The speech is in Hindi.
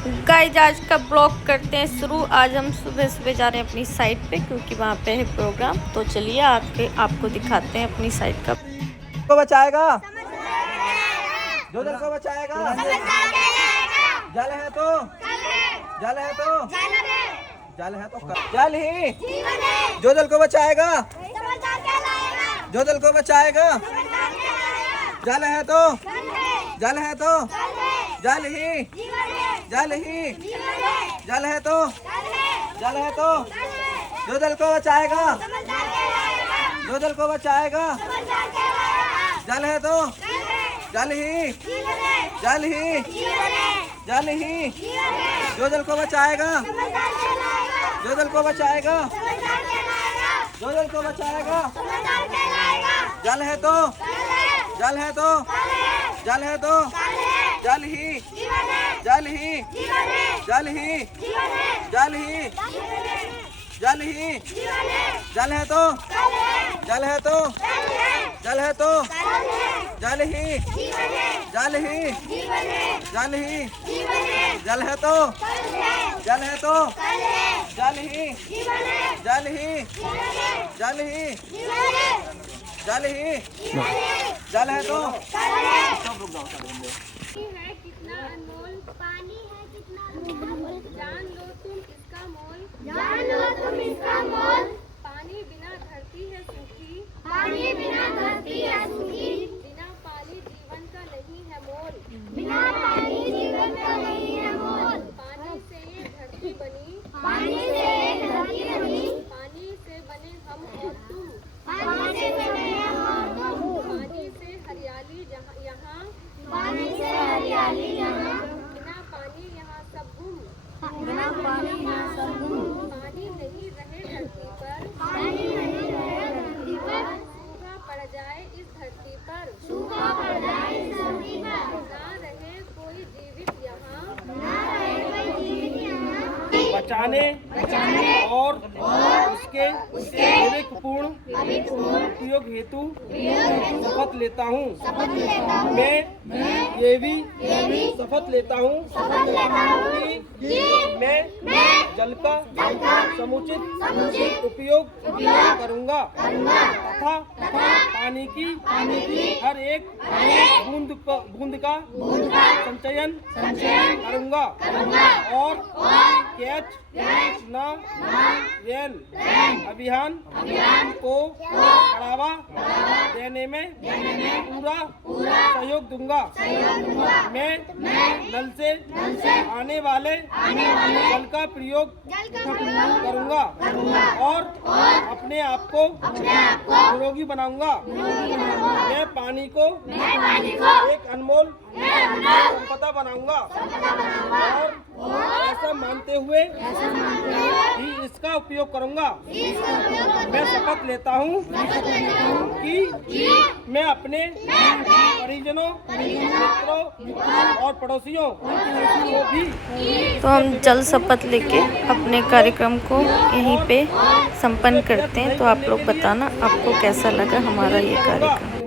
गाइस आज का ब्लॉग करते हैं शुरू। आज हम सुबह सुबह जा रहे हैं अपनी साइट पे क्योंकि वहाँ पे है प्रोग्राम। तो चलिए आपको दिखाते हैं अपनी साइट का। को बचाएगा जो दिल को बचाएगा, जल है तो जल है तो जल है तो जल ही जो दिल को बचाएगा, जो दिल को बचाएगा, जल है तो जल है तो जल ही जल ही जल है तो जल है तो जो दिल को बचाएगा, जो दिल को बचाएगा, जल है तो जल ही जल ही जल ही जो दिल को बचाएगा, जो दिल को बचाएगा, जो दिल को बचाएगा, जल है तो जल है तो जल है तो जल ही जल ही जल ही जल ही जल ही जल है तो जल है तो जल है तो जल ही जल ही जल ही जल है तो जल है तो जल ही जल ही जल ही जल ही जल है तो है कितना अनमोल, पानी है कितना अनमोल, जान लो तुम इसका मोल, जान लो तुम इसका मोल। पानी बिना धरती है सूखी, पानी बिना धरती है सूखी, बिना पानी जीवन का नहीं है मोल, बिना पानी जीवन का नहीं है मोल। पानी से ये धरती बनी, पानी से ये धरती बनी, पानी से बने हम और तुम, पानी से बने हम और तुम। पानी से हरियाली यहाँ, पानी से हरियाली यहाँ, बिना पानी यहाँ सब गुम, बिना पानी यहाँ सब गुम। पानी नहीं रहे धरती पर, पानी नहीं रहे धरती पर, सूखा पड़ जाए इस धरती पर, सूखा पड़ जाए इस धरती पर। ना रहे कोई जीवित यहाँ, ना रहे कोई जीवित यहाँ। बचाने और उसके विवेकपूर्ण उपयोग हेतु शपथ लेता हूँ। मैं ये भी शपथ लेता हूँ कि मैं जल का समुचित उपयोग करूँगा तथा पानी की हर एक बूंद का संचयन करूँगा और कैच न रेन अभियान को बढ़ावा देने में पूरा सहयोग दूंगा। मैं नल से आने वाले जल का प्रयोग करूंगा और अपने आप को निरोगी बनाऊंगा। मैं पानी को एक अनमोल संपदा बनाऊंगा और ऐसा मानते हुए ही इसका उपयोग करूंगा। मैं शपथ लेता हूँ कि मैं अपने परिजनों, मित्रों और पड़ोसियों को भी। तो हम जल शपथ लेके अपने कार्यक्रम को यहीं पे संपन्न करते हैं। तो आप लोग बताना आपको कैसा लगा हमारा ये कार्यक्रम।